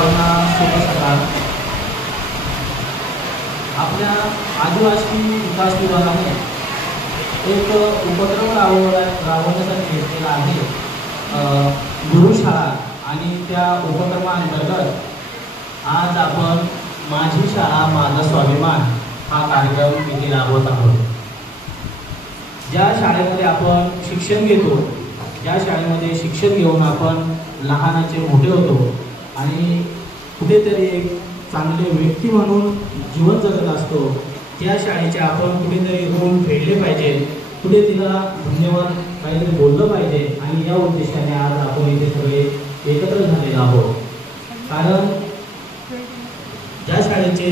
सर्वांना शुभ सकाळ। आपल्या आदिवासी विकास विभागाने एक उपक्रम राबवण्यासाठी घेतलेला आहे गुरुशाळा, आणि त्या उपक्रमाअंतर्गत आज आपण माझी शाळा माझा स्वाभिमान हा कार्यक्रम इथे राबवत आहोत। ज्या शाळेमध्ये आपण शिक्षण घेतो, ज्या शाळेमध्ये शिक्षण घेऊन आपण लहानाचे मोठे होतो आणि कुठेतरी एक चांगले व्यक्ती म्हणून जीवन जगत असतो, त्या शाळेचे आपण कुठेतरी ऋण फेडले पाहिजे, कुठे तिला धन्यवाद काहीतरी बोललं पाहिजे। आणि या उद्देशाने आज आपण इथे सगळे एकत्र झालेले आहोत। कारण ज्या शाळेचे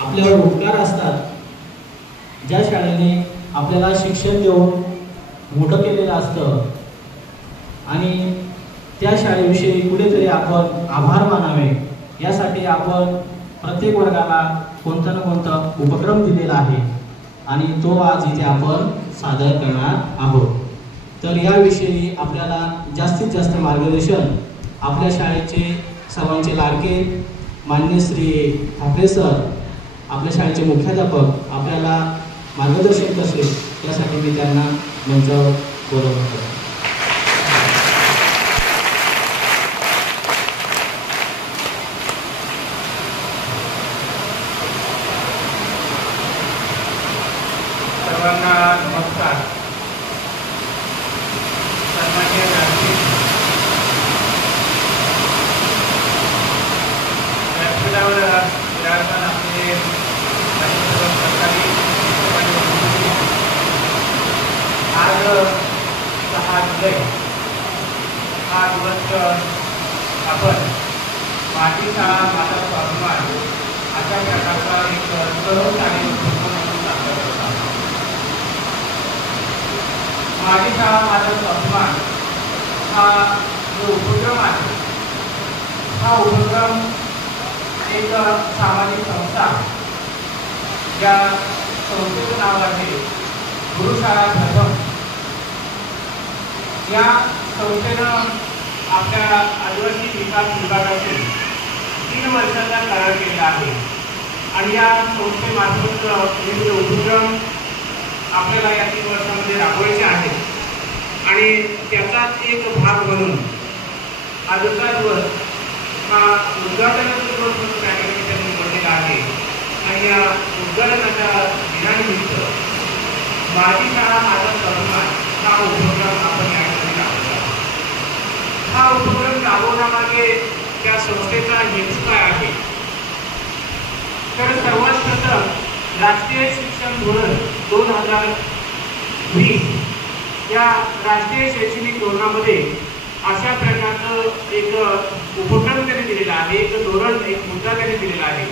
आपल्यावर उपकार असतात, ज्या शाळेने आपल्याला शिक्षण देऊन मोठं केलेलं असतं, आणि त्या शाळेविषयी कुठेतरी आपण आभार मानावे, यासाठी आपण प्रत्येक वर्गाला कोणता ना कोणता उपक्रम दिलेला आहे आणि तो आज इथे आपण सादर करणार आहोत। तर याविषयी आपल्याला जास्तीत जास्त मार्गदर्शन आपल्या शाळेचे सर्वांचे लाडके मान्य श्री ठाकरे सर, आपल्या शाळेचे मुख्याध्यापक आपल्याला मार्गदर्शन करतील, यासाठी मी त्यांना मंचावर बोलवतो। सर्वांना नमस्कार। सन्माननीय व्यासपीठावर विराजमान आपले सरकारी आज 6 जुलै हा दिवस आपण माझी शाळा माझा स्वाभिमान अशा प्रकारचा एक तरुण आणि माझी शाळा माझा स्वाभिमान हा जो उपक्रम आहे, हा उपक्रम एक सामाजिक संस्था, ज्या संस्थेचं नाव आहे गुरुशाळा प्रथम, या संस्थेनं आपल्या आदिवासी विकास विभागाचे 3 वर्षाचा करार केला आहे। आणि या संस्थेमार्फत विविध उपक्रम आपल्याला या 3 वर्षामध्ये राबवायचे आहेत। आणि त्याचाच एक भाग म्हणून आजचा दिवस हा उद्घाटनाचा दिवस म्हणून त्या ठिकाणी त्यांनी निवडलेला आहे। आणि या उद्घाटनाच्या दिनानिमित्त माझी शाळा माझा स्वाभिमान हा उपक्रम आपण या ठिकाणी राबवला। हा उपक्रम राबवण्यामागे त्या संस्थेचा हेतू काय आहे, तर सर्वात प्रथम राष्ट्रीय शिक्षण धोरण 2020 या राष्ट्रीय शैक्षणिक धोरणामध्ये अशा प्रकारचं एक उपक्रम त्यांनी दिलेला आहे, एक धोरण, एक मुद्दा त्यांनी दिलेला आहे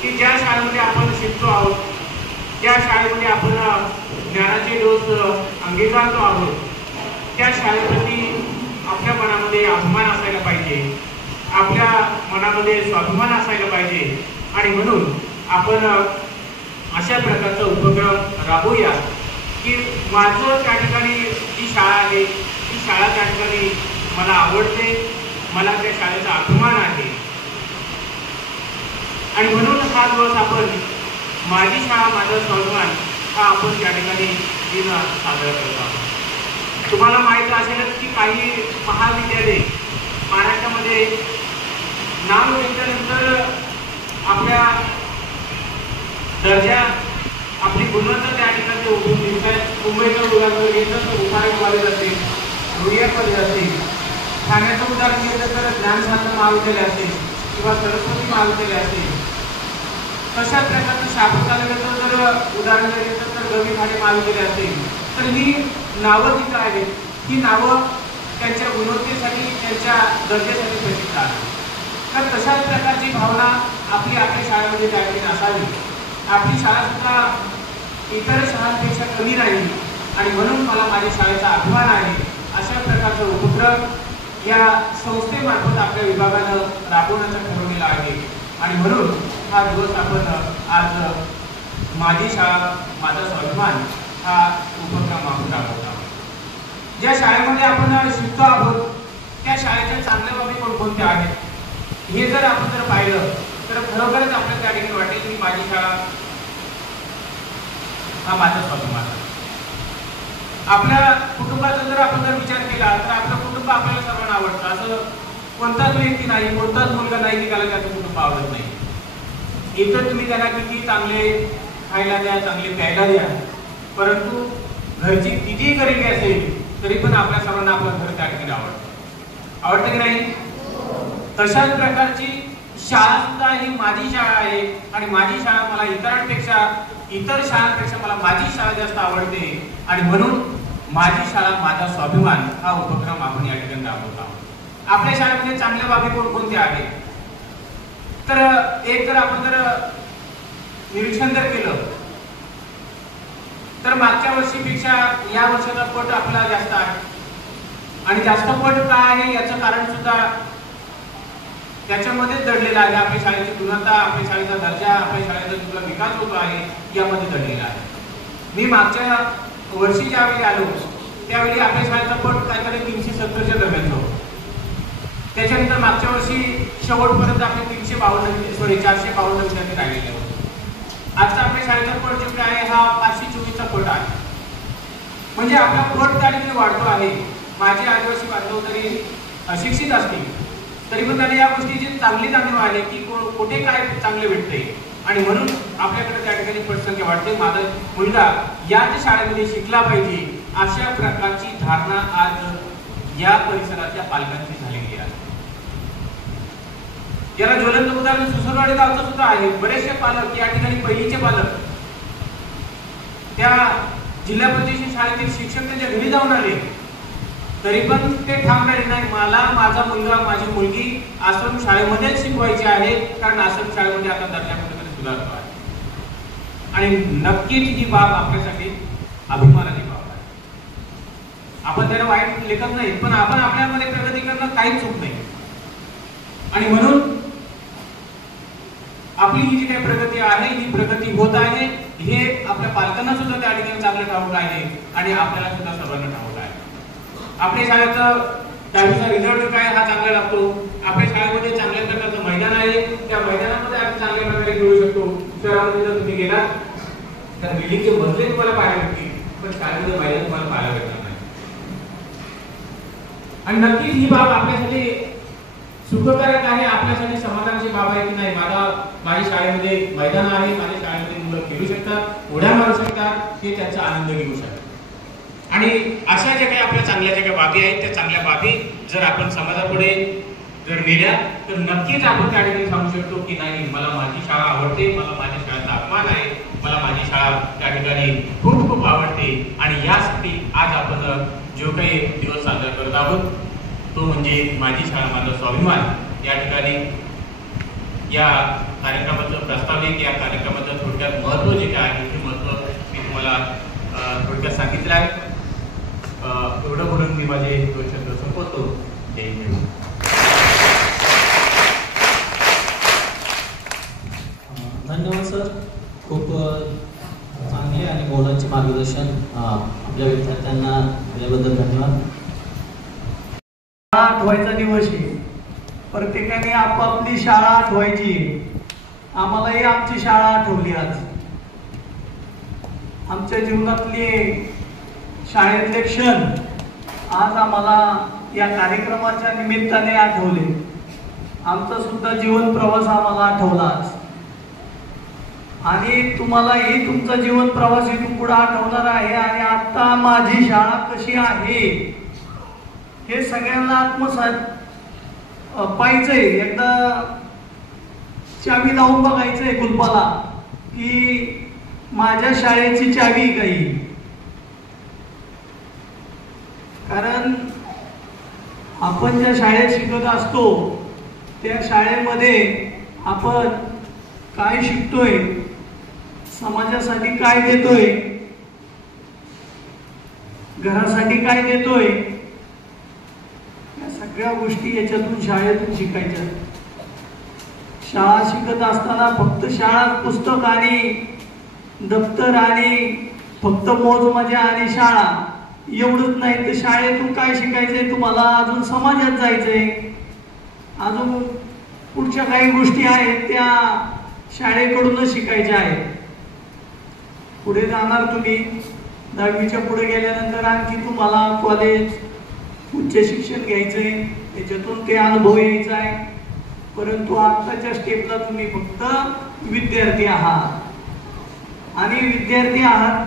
की ज्या शाळेमध्ये आपण शिकतो आहोत, त्या शाळेमध्ये आपण ज्ञानाचे डोस अंगीकारतो आहोत, त्या शाळेप्रती आपल्या मनामध्ये अभिमान असायला पाहिजे, आपल्या मनामध्ये स्वाभिमान असायला पाहिजे। आणि म्हणून आपण अशा प्रकारचा उपक्रम राबवूया की माझं त्या ठिकाणी जी शाळा आहे, ती शाळा त्या ठिकाणी मला आवडते, मला त्या शाळेचा अभिमान आहे। आणि म्हणून हा दिवस आपण माझी शाळा माझा स्वाभिमान हा आपण त्या ठिकाणी दिन साजरा करत आहोत। तुम्हाला माहीत असेलच की काही महाविद्यालय महाराष्ट्रामध्ये नाव घेतल्यानंतर आपल्या दर्जा, आपली गुणवत्ता त्या ठिकाणी उठून दिसतात। मुंबईचं उदाहरण घेतलं तर उभारी कॉलेज असेल, रुडिया कॉलेज असेल, ठाण्याचं उदाहरण घेतलं तर ज्ञानसाधना महाविद्यालय असेल किंवा सरस्वती महाविद्यालय असेल। तशा प्रकारचं शाखा तालुक्याचं जर उदाहरण घेतलं तर गवी ठाणे महाविद्यालय असेल, तर ही नावं तिथं आहेत, ही नावं त्यांच्या गुणवत्तेसाठी, त्यांच्या दर्जासाठी प्रसिद्ध आहेत। तर तशाच प्रकारची भावना आपल्या शाळेमध्ये त्या ठिकाणी असावी। आपली शाळा सुद्धा इतर शाळांपेक्षा कमी नाही, आणि म्हणून मला माझ्या शाळेचा अभिमान आहे, अशा प्रकारचा उपक्रम या संस्थेमार्फत आपल्या विभागानं राबवण्याचा ठरवलेला आहे। आणि म्हणून हा दिवस आपण आज माझी शाळा माझा स्वाभिमान हा उपक्रम आपण राबवत आहोत। ज्या शाळेमध्ये आपण शिकतो आहोत त्या शाळेच्या चांगल्या बाबी कोणकोणत्या आहेत हे जर आपण जर पाहिलं तर खरोखरच आपल्याला त्या ठिकाणी वाटेल की माझी शाळा हा माझा स्वाभिमान आहे. आपल्या कुटुंबाचा जर आपण जर विचार केला तर आपलं कुटुंब आपल्याला सर्वांना आवडतं. असं कोणताच व्यक्ती नाही, कोणताच मुलगा नाही की त्याला त्याचं कुटुंब आवडत नाही. इतर तुम्ही त्याला किती चांगले खायला द्या, चांगले प्यायला द्या, परंतु घरची कितीही गरिबी असेल तरी पण आपल्या सर्वांना आपलं घर त्या ठिकाणी आवडतं की नाही? तशाच प्रकारची शाळा सुद्धा ही माझी शाळा आहे आणि माझी शाळा मला इतर शाळांपेक्षा मला माझी शाळा जास्त आवडते आणि म्हणून माझी शाळा माझा स्वाभिमान हा उपक्रम आपण या ठिकाणी राबवत आहोत. आपल्या शाळेमध्ये चांगल्या बाबी कोणकोणत्या आहेत तर एक जर आपण जर निरीक्षण जर केलं तर मागच्या वर्षीपेक्षा या वर्षाचा पट आपला जास्त आहे आणि जास्त पट का आहे याचं कारण सुद्धा त्याच्यामध्ये दडलेला आहे. आपल्या शाळेची गुणवत्ता, आपल्या शाळेचा दर्जा, आपल्या शाळेचा जो विकास होतो आहे यामध्ये दडलेला आहे. मी मागच्या वर्षी ज्यावेळी आलो त्यावेळी आपल्या शाळेचा पट काहीतरी 370च्या दरम्यान होता. त्याच्यानंतर मागच्या वर्षी शेवटपर्यंत आपले 452 विद्यार्थी राहिलेले होते. आजचा आपल्या शाळेचा पट जो काय आहे हा 524चा पट आहे. म्हणजे आपला पट त्या ठिकाणी वाढतो आहे. माझे आदिवासी बांधव तरी अशिक्षित असतील तरी पण त्यांना या गोष्टीची चांगली जाणीव आहे की कुठे काय चांगले भेटते आणि म्हणून आपल्याकडे त्या ठिकाणी पटसंख्या वाढते. माझा मुलगा याच शाळेमध्ये शिकला पाहिजे अशा प्रकारची धारणा आज या परिसराच्या पालकांची झालेली आहे. याला ज्वलंत उदाहरण सुसरवाडी गावचं सुद्धा आहे. बरेचसे पालक या ठिकाणी पहिलीचे पालक त्या जिल्हा परिषद शाळेतील शिक्षक त्यांच्या घरी जाऊन आले तरी पण ते ठाम राहिले नाही, मला माझा मुलगा माझी मुलगी आश्रम शाळेमध्येच शिकवायची आहे कारण आश्रम शाळेमध्ये आता दर्जा कुठेतरी सुधारतो आहे. आणि नक्कीच ही बाब आपल्यासाठी अभिमानाची बाब आहे. आपण त्याला वाईट लेखत नाही पण आपण आपल्यामध्ये प्रगती करणं काहीच चूक नाही आणि म्हणून आपली ही जी काही प्रगती आहे ही प्रगती होत आहे हे आपल्या पालकांना सुद्धा त्या ठिकाणी चांगलं ठाऊक आहे आणि आपल्याला सुद्धा सर्वांना ठाऊक आहे. आपल्या शाळेचा 10वीचा रिझल्ट काय हा चांगला लागतो. आपल्या शाळेमध्ये चांगल्या प्रकारचं मैदान आहे, त्या मैदानामध्ये आपण चांगल्या प्रकारे खेळू शकतो. शहरामध्ये जर तुम्ही गेला तर बिल्डिंगचे मजले तुम्हाला पाहायला भेटतील पण शाळेमध्ये मैदान तुम्हाला पाहायला भेटणार नाही. आणि नक्कीच ही बाब आपल्यासाठी सुखकारक आहे, आपल्यासाठी समाधानाची बाब आहे की नाही माझ्या शाळेमध्ये मैदान आहे, माझ्या शाळेमध्ये मुलं खेळू शकतात, उड्या मारू शकतात, हे त्यांचा आनंद घेऊ शकतात. आणि अशा ज्या काही आपल्या चांगल्या ज्या काही बाबी आहेत त्या चांगल्या बाबी जर आपण समाजापुढे जर नेल्या तर नक्कीच आपण त्या ठिकाणी सांगू शकतो की नाही मला माझी शाळा आवडते, मला माझ्या शाळेचा अभिमान आहे, मला माझी शाळा त्या ठिकाणी खूप खूप आवडते. आणि यासाठी आज आपण जो काही दिवस साजरा करत आहोत तो म्हणजे माझी शाळा माझा स्वाभिमान. या ठिकाणी या कार्यक्रमाचं प्रास्ताविक या कार्यक्रमाचं थोडक्यात महत्त्व जे काय आहे ते महत्त्व मी तुम्हाला थोडक्यात सांगितलं आहे. एवढं बोलून मी माझे 2 शब्द संपवतो. जय हिंद. धन्यवाद सर. खूप चांगले आणि मोलाचे मार्गदर्शन आपल्या विद्यार्थ्यांना दिल्याबद्दल धन्यवाद. शाळा आठवायचा दिवस आहे. प्रत्येकाने आपापली शाळा आठवायची. आम्हालाही आमची शाळा आठवली. आज आमच्या जीवनातले शाळेतले क्षण आज आम्हाला या कार्यक्रमाच्या निमित्ताने आठवले. आमचा सुद्धा जीवन प्रवास आम्हाला आठवला आज आणि तुम्हालाही तुमचा जीवन प्रवास इथून पुढे आठवणार आहे. आणि आता माझी शाळा कशी आहे हे सगळ्यांना आत्मसात पाहिजे. एकदा चावी लावून बघायचंय कुलपाला की माझ्या शाळेची चावी काही. कारण आपण ज्या शाळेत शिकत असतो त्या शाळेमध्ये आपण काय शिकतोय, समाजासाठी काय देतोय, घरासाठी काय देतोय, या सगळ्या गोष्टी याच्यातून शाळेतून शिकायच्या. शाळा शिकत असताना फक्त शाळा पुस्तक आणि दप्तर आणि फक्त मोज मजा आणि शाळा एवढंच नाही तर शाळेतून काय शिकायचंय तुम्हाला, अजून समाजात जायचंय, अजून पुढच्या काही गोष्टी आहेत त्या शाळेकडूनच शिकायच्या आहेत. पुढे जाणार तुम्ही, 10वीच्या पुढे गेल्यानंतर आणखी तुम्हाला कॉलेज उच्च शिक्षण घ्यायचंय, त्याच्यातून ते अनुभव यायचा आहे. परंतु आत्ताच्या स्टेपला तुम्ही फक्त विद्यार्थी आहात आणि विद्यार्थी आहात.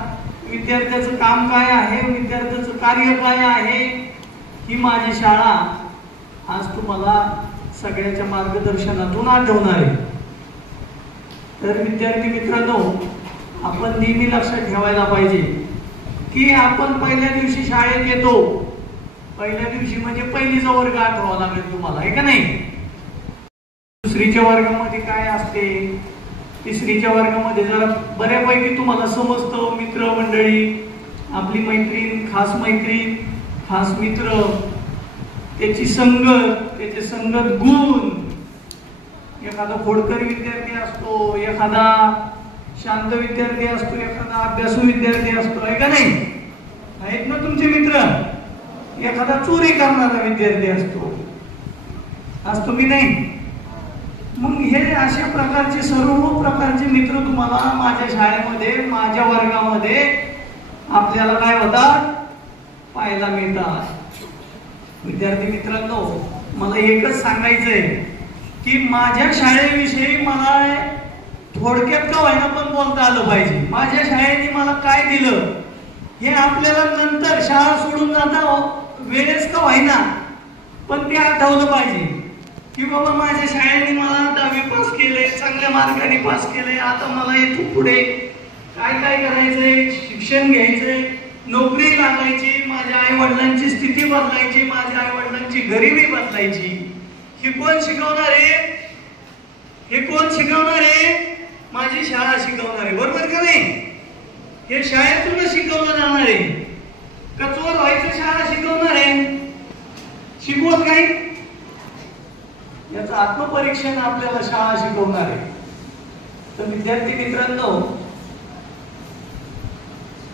विद्यार्थ्याचं काम काय आहे, विद्यार्थ्याचं कार्य काय आहे, ही माझी शाळा आज तुम्हाला सगळ्याच्या मार्गदर्शनातून आठवणार आहे. तर विद्यार्थी मित्रांनो, आपण नेहमी लक्षात ठेवायला पाहिजे की आपण पहिल्या दिवशी शाळेत येतो. पहिल्या दिवशी म्हणजे पहिलीचा वर्ग आठवावा लागेल तुम्हाला, आहे का नाही? दुसरीच्या वर्गामध्ये काय असते, तिसरीच्या वर्गामध्ये जरा बऱ्यापैकी तुम्हाला समजतं. मित्र मंडळी, आपली मैत्रीण, खास मित्र, त्याची संगत, त्याचे संगत गुण. एखादा खोडकर विद्यार्थी असतो, एखादा शांत विद्यार्थी असतो, एखादा अभ्यासू विद्यार्थी असतो, आहे का नाही? आहेत ना तुमचे मित्र? एखादा चोरी करणारा विद्यार्थी असतो की नाही? मग हे अशा प्रकारचे सर्व प्रकारचे मित्र तुम्हाला माझ्या शाळेमध्ये, माझ्या वर्गामध्ये आपल्याला काय होतात, पाहायला मिळतात. विद्यार्थी मित्रांनो, मला एकच सांगायचंय की माझ्या शाळेविषयी मला थोडक्यात का व्हायना पण बोलता आलं पाहिजे. माझ्या शाळेने मला काय दिलं हे आपल्याला नंतर शाळा सोडून जाता वेळेस का व्हायना पण ते आठवलं पाहिजे की बाबा माझ्या शाळेने मला 10वी पास केले, चांगल्या मार्गाने पास केले. आता मला इथून पुढे काय करायचंय, शिक्षण घ्यायचंय, नोकरी लागायची, माझ्या आई वडिलांची स्थिती बदलायची, माझ्या आई वडिलांची गरिबी बदलायची. हे कोण शिकवणार आहे? हे कोण शिकवणार आहे? माझी शाळा शिकवणार आहे. बरोबर का नाही? हे शाळेतूनच शिकवलं जाणार आहे का चोर व्हायचं शाळा शिकवणार आहे? शिकवत काही याचं आत्मपरीक्षण आपल्याला शाळा शिकवणार आहे. तर विद्यार्थी मित्रांनो,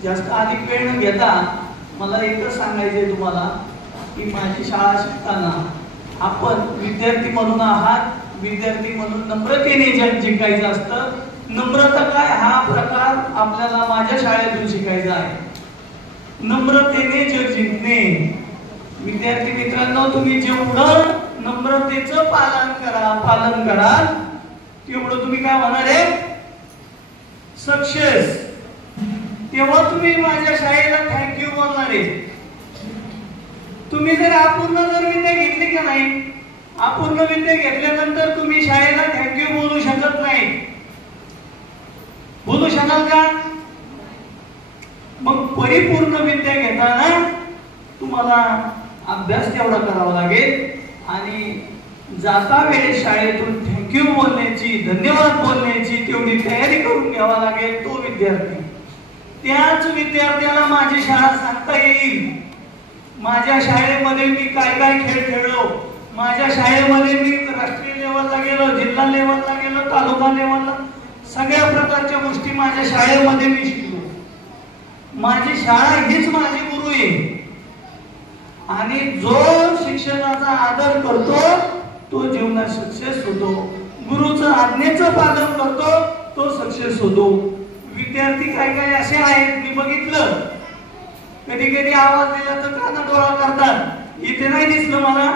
जास्त अधिक वेळ न घेता मला एकच सांगायचंय तुम्हाला की माझी शाळा शिकताना आपण विद्यार्थी म्हणून आहात. विद्यार्थी म्हणून नम्रतेने जग जिंकायचं असतं. नम्रता काय हा प्रकार आपल्याला माझ्या शाळेतून शिकायचा आहे. नम्रतेने जग जिंकणे. विद्यार्थी मित्रांनो, तुम्ही जेवढं नम्रतेचं पालन कराल तेवढं तुम्ही काय होणार आहे, सक्सेस. तेव्हा तुम्ही माझ्या शाळेला थँक्यू बोलणार आहे. तुम्ही जर अपूर्ण विद्या घेतली का नाही, अपूर्ण विद्या घेतल्यानंतर तुम्ही शाळेला थँक्यू बोलू शकत नाही. बोलू शकाल का? मग परिपूर्ण विद्या घेताना तुम्हाला अभ्यास तेवढा करावा लागेल आणि जाता वेळेस शाळेतून थँक्यू बोलण्याची, धन्यवाद बोलण्याची तेवढी तयारी करून घ्यावा लागेल तो विद्यार्थी. त्याच विद्यार्थ्याला माझी शाळा सांगता येईल. माझ्या शाळेमध्ये मी काय खेळ खेळलो, माझ्या शाळेमध्ये मी राष्ट्रीय लेवलला गेलो, जिल्हा लेवलला गेलो, तालुका लेवलला, सगळ्या प्रकारच्या गोष्टी माझ्या शाळेमध्ये मी शिकलो. माझी शाळा हीच माझी गुरु आहे आणि जो शिक्षणाचा आदर करतो तो जीवनात सक्सेस होतो. गुरुचं आज्ञेचं पालन करतो तो सक्सेस होतो. विद्यार्थी काय असे आहेत, मी बघितलं, कधी आवाज दिला तर कानाडोळा करतात. इथे नाही दिसलं मला,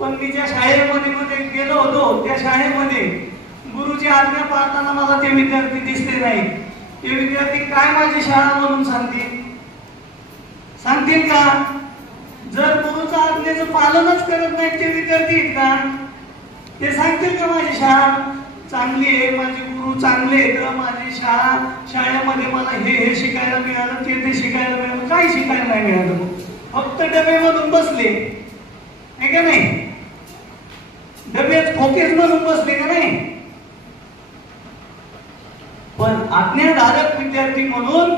पण मी ज्या शाळेमध्ये गेलो होतो त्या शाळेमध्ये गुरुची आज्ञा पाळताना मला ते विद्यार्थी दिसले नाही. ते विद्यार्थी काय माझी शाळा म्हणून सांगतील का? जर गुरुच्या आज्ञेचं पालनच करत नाही ते विद्यार्थी आहेत का? ते सांगतील का माझी शाळा चांगली आहे, माझे गुरु चांगले आहेत, माझी शाळेमध्ये मला हे शिकायला मिळालं, ते शिकायला मिळालं? काही शिकायला नाही मिळालं, फक्त डबेमधून बसले, आहे का नाही? डबेत फोकेस म्हणून बसले का नाही? पण आज्ञाधारक विद्यार्थी म्हणून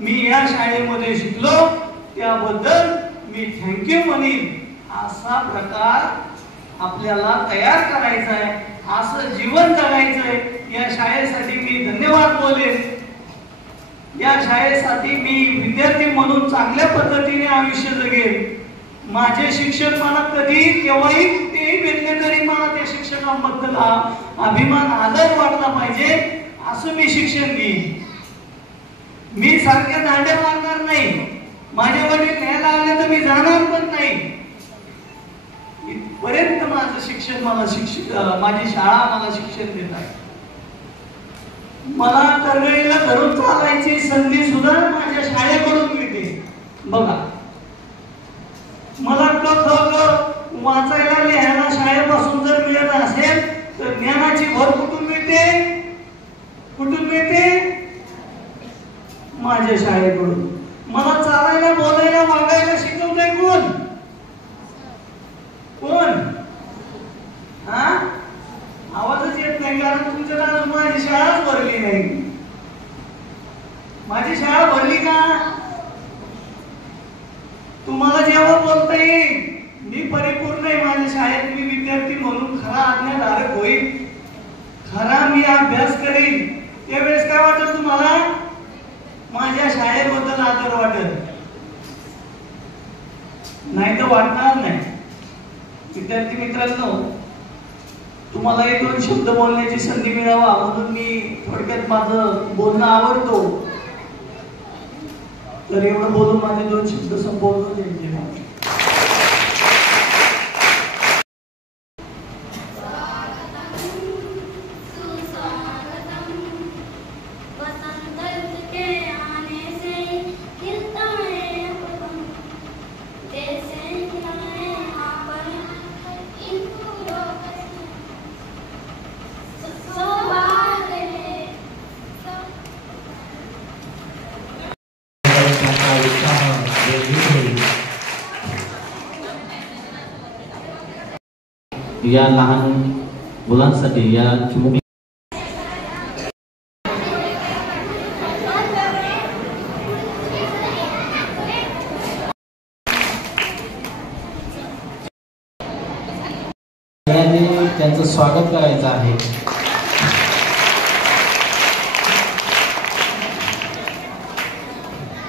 मी या शाळेमध्ये शिकलो, त्याबद्दल मी थँक्यू म्हणेन. असा प्रकार आपल्याला तयार करायचा आहे, असं जीवन जगायचंय. या शाळेसाठी मी धन्यवाद बोलेन. या शाळेसाठी मी विद्यार्थी म्हणून चांगल्या पद्धतीने आयुष्य जगेल. माझे शिक्षक मला कधी केव्हाही कुठेही भेटले तरी मला ते शिक्षक वडिलांबद्दल अभिमान आदर वाटला पाहिजे असं मी शिक्षण घेईन. मी सारखे दांडे मारणार नाही. माझे वडील न्यायला आले तर मी जाणार पण नाही. इथपर्यंत माझं शिक्षण माझी शाळा मला शिक्षण देतात. मला तरगळीला धरून चालायची संधी सुद्धा माझ्या शाळेकडून मिळते. बघा, मला क ख ग वाचायला लिहायला शाळेपासून जर मिळत असेल तर ज्ञानाची भर कुठून मिळते? कुठून मिळते? माझ्या शाळेकडून. मला चालायला बोलायला वागायला शिकवतंय कोण? कोण? हा, आवाजच येत नाही कारण तुमच्या माझी शाळाच भरली नाही. माझी शाळा भरली का? तुम्हाला जेव्हा बोलता येईल मी परिपूर्ण आहे माझ्या शाळेत, मी विद्यार्थी म्हणून खरा आज्ञाधारक होईल, खरा मी अभ्यास करीन, त्यावेळेस काय वाटेल तुम्हाला? माझ्या शाळेबद्दल आदर वाटेल, नाही तर वाटणार नाही. विद्यार्थी मित्रांनो, तुम्हाला एक दोन शब्द बोलण्याची संधी मिळावा म्हणून मी थोडक्यात माझं बोलणं आवडतो, तर एवढं बोलून माझे दोन शब्द संपवतो. या लहान मुलांसाठी या चिमुकल्या त्यांचं स्वागत करायचं आहे.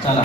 चला.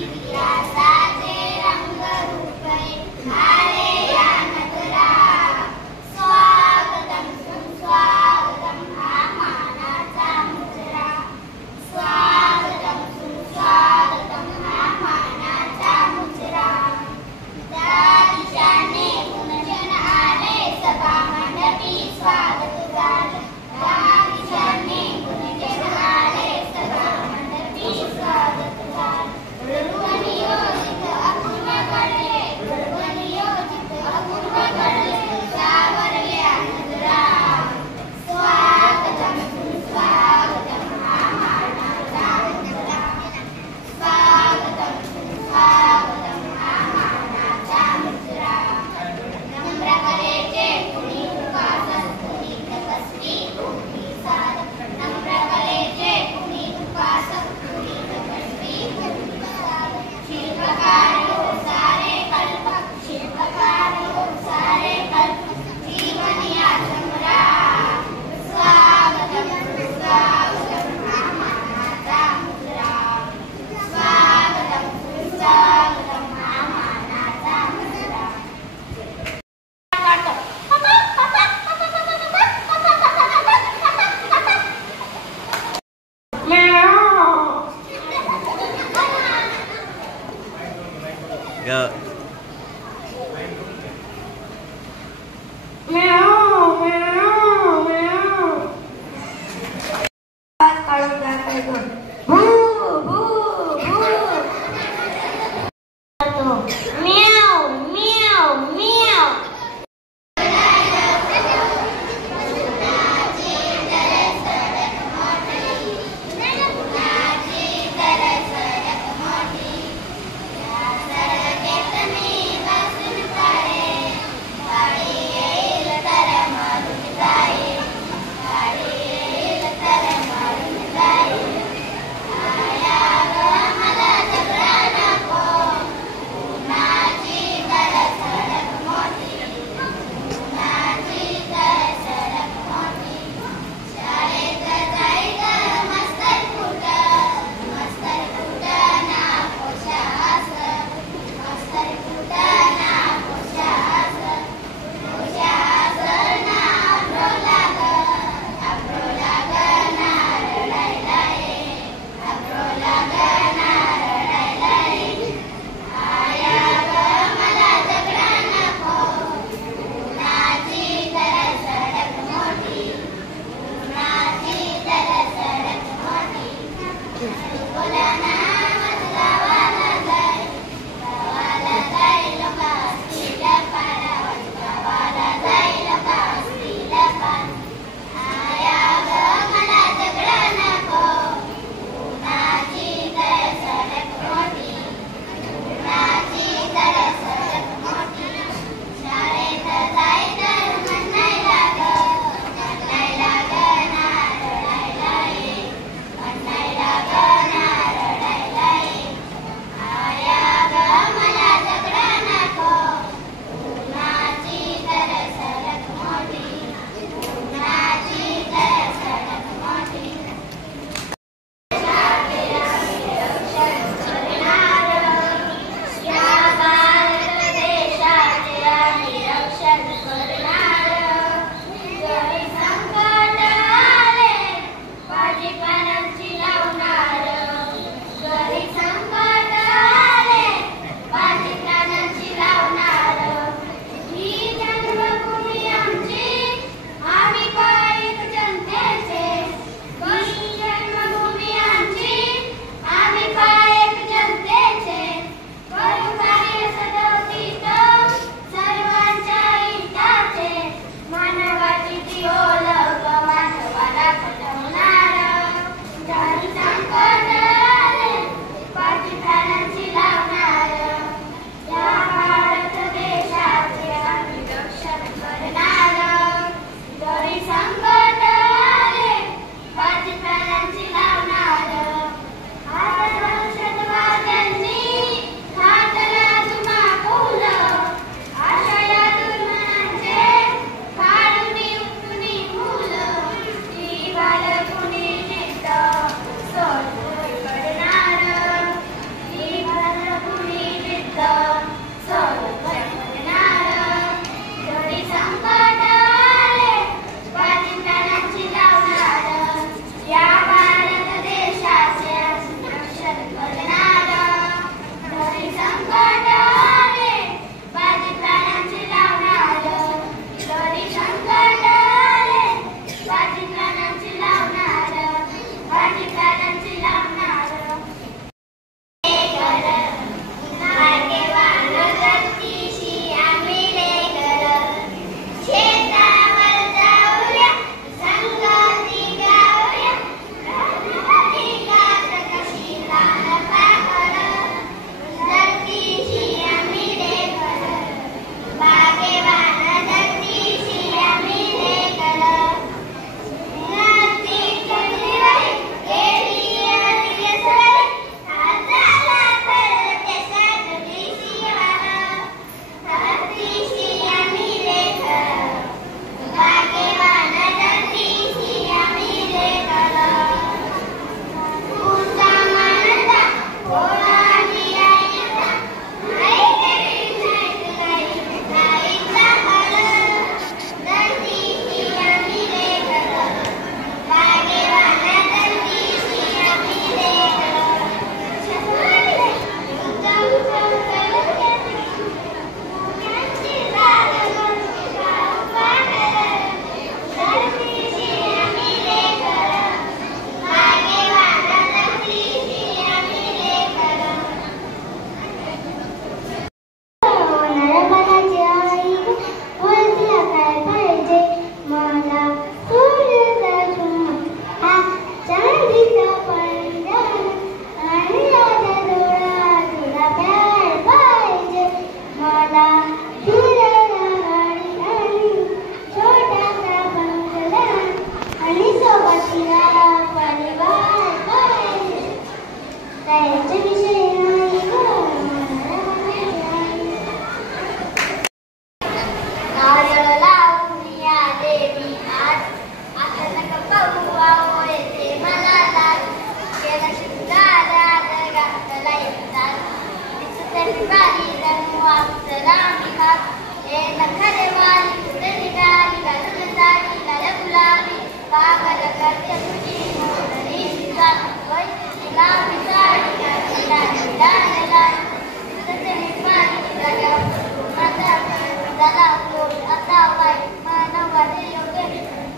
इतिहासात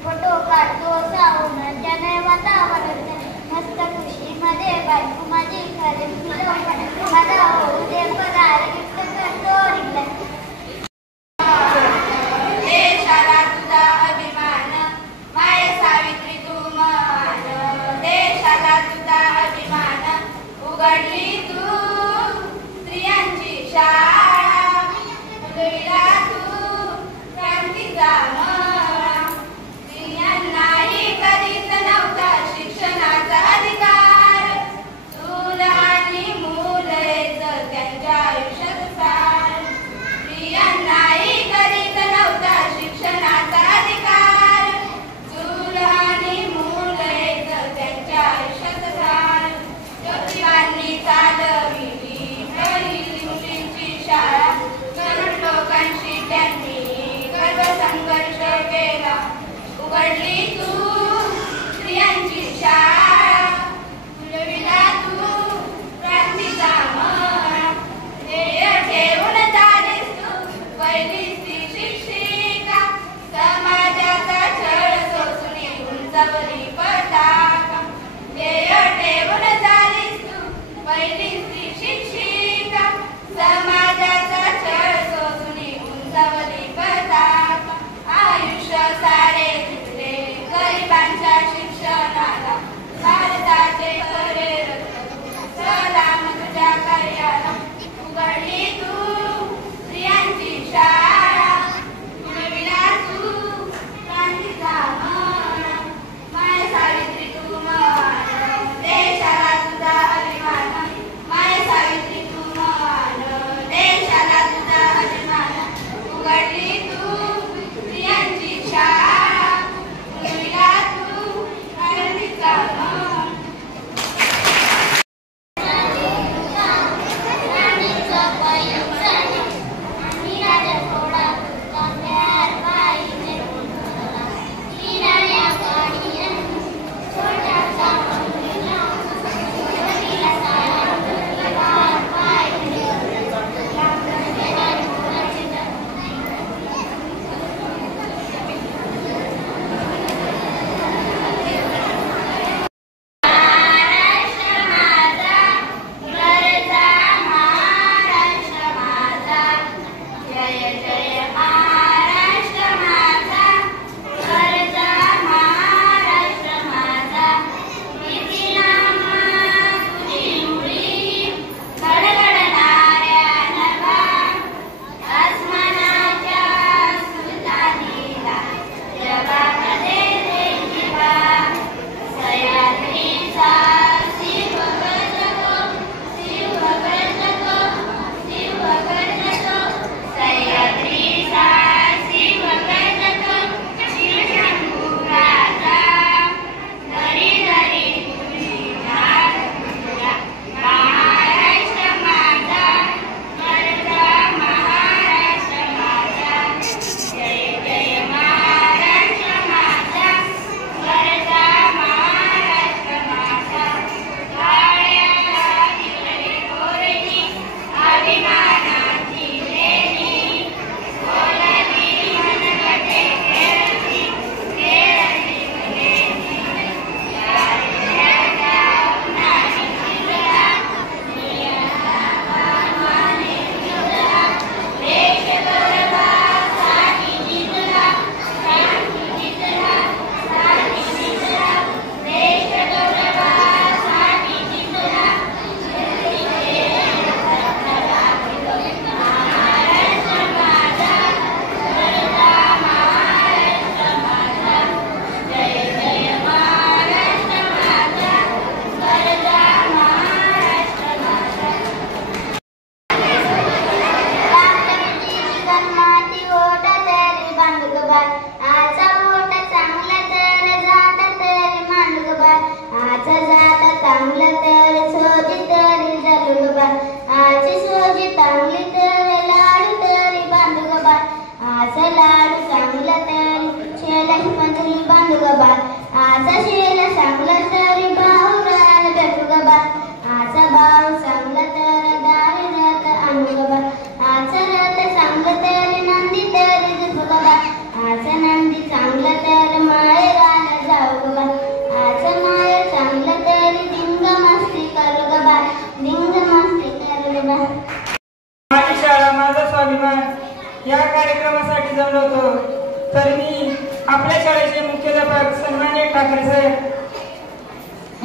फोटो काढतो सावून त्याने वातावरण मस्त खुशी मध्ये बायको माझी खरे माझा होऊ दे पगार गिफ्ट करतो रिप्लाय देशाला तुझा अभिमान माय सावित्री तू मान देशाला तुझा अभिमान उघडली तू स्त्रियांची शाळा उघडला तू क्रांतीचा स्त्रियांनाही कधीच नव्हता शिक्षणाचा अधिकार चूल आणि मूल त्यांच्या आयुष्यात सार स्त्रियांनाही कधीच नव्हता शिक्षणाचा अधिकार चूल आणि मूल त्यांच्या आयुष्यात सार ज्योतिबांनी चालविली पहिली मुलींची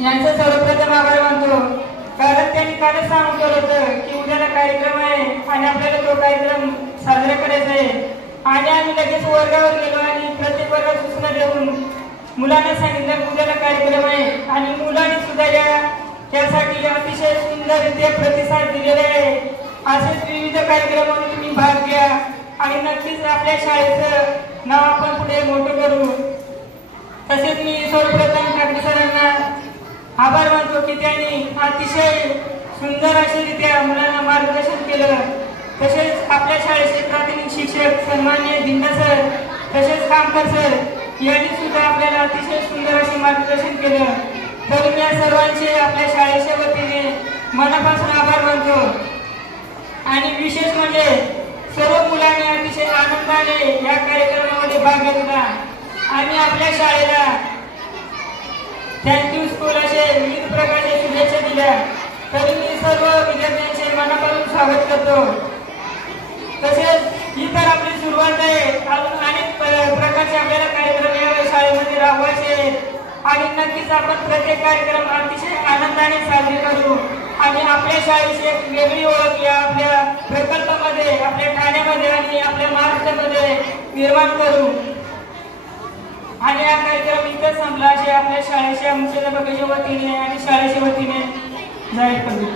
यांचा सर्वप्रथम आभार मानतो, कारण त्यांनी कालच सांगून ठेवलं होतं की उद्याला कार्यक्रम आहे आणि आपल्याला तो कार्यक्रम साजरा करायचा आहे. आणि आम्ही लगेच वर्गावर गेलो आणि प्रत्येक वर्गात सूचना देऊन मुलांना सांगितलं उद्याला कार्यक्रम आहे. आणि मुलांनी सुद्धा यासाठी अतिशय सुंदररित्या प्रतिसाद दिलेला आहे. असेच विविध कार्यक्रमामध्ये तुम्ही भाग घ्या आणि नक्कीच आपल्या शाळेचं नाव आपण पुढे मोठं करू. तसेच मी सर्वप्रथम ठाकरे सरांना आभार मानतो की त्यांनी अतिशय सुंदर अशीरित्या मुलांना मार्गदर्शन केलं. तसेच आपल्या शाळेचे प्राथमिक शिक्षक सन्माननीय दिंडा सर तसेच कामकर सर यांनी सुद्धा आपल्याला अतिशय सुंदर असे मार्गदर्शन केलं. तर मी या सर्वांचे आपल्या शाळेच्या वतीने मनापासून आभार मानतो. आणि विशेष म्हणजे सर्व मुलांनी अतिशय आनंदाने या कार्यक्रमामध्ये भाग घेतला आणि आपल्या शाळेला थँक्यू स्कूल असे विविध प्रकारचे शुभेच्छा दिल्या. तरी मी सर्व विद्यार्थ्यांचे मनापासून स्वागत करतो. तसेच इतर आपली सुरुवात आहे. अजून अनेक प्रकारचे आपल्याला कार्यक्रम या शाळेमध्ये राबवायचे आहेत आणि नक्कीच आपण प्रत्येक कार्यक्रम अतिशय आनंदाने साजरे करू आणि आपल्या शाळेची एक वेगळी ओळख या आपल्या प्रकल्पामध्ये आपल्या ठाण्यामध्ये आणि आपल्या महाराष्ट्रामध्ये निर्माण करू. आणि हा कार्यक्रम इथं संपला असे आपल्या शाळेच्या मुख्याध्यापकाच्या वतीने आणि शाळेच्या वतीने जाहीर करू.